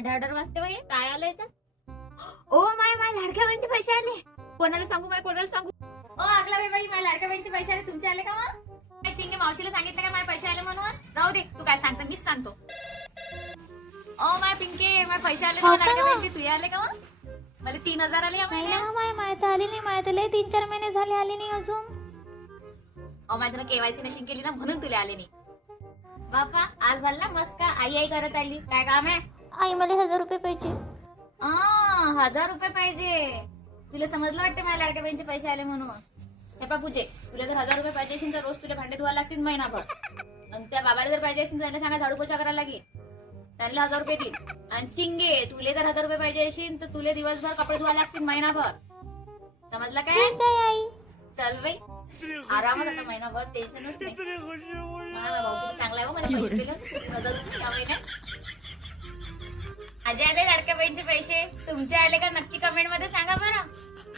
ढाढर वाजते बाई. काय आलं याच्यात? ओ माय लाडक्या बहिणीचे पैसे आले. कोणाला सांगू ओ आगला बाई माझ्या लाडक्या बहिणीचे पैसे आले. तुमचे आले का मग? काय चिंगे मावशीला सांगितलं का माझे पैसे आले म्हणून? जाऊ दे, तू काय सांगता मीच सांगतो. ओ माय पिंके माझे पैसे आले ना लाडक्या बहिणीचे. तुझे आले का मग? मला 3000 आले या महिन्यात. माहिती आली नाही. माहिती लय 3-4 महिने झाले आले नाही अजून. माझ्या तुला केवायसी नशीन केली ना म्हणून तुला आले नाही. बापा आज भरला मस्त का आई करत आली. काय काम आहे? आई मला 1000 रुपये पाहिजे. 1000 रुपये पाहिजे. तुला समजलं वाटतं माझ्या लाडक्या बहिणीचे पैसे आले म्हणून. हे पा पूजे, तुला जर 1000 रुपये पाहिजे असेल तर रोज तुला भांडे धुवा लागतील महिनाभर. आणि त्या बाबाला जर पाहिजे असेल तर त्यांना सांगा झाडू पोछा करायला लागेल. त्यांना 1000 रुपये देईल. आणि चिंगे तुले जर 1000 रुपये पाहिजे असेल तर तुला दिवसभर कपडे धुवा लागतील महिनाभर. समजलं काय? आई चल बाई आरामात आता महिनाभर टेन्शनच नाही. भाऊ किती चांगला आहे हो, मला पैसे दिले 1000 रुपये या महिन्यात. आजी आले लाडक्या बहिणीचे पैसे. तुमचे आले का नक्की कमेंट मध्ये सांगा बरं.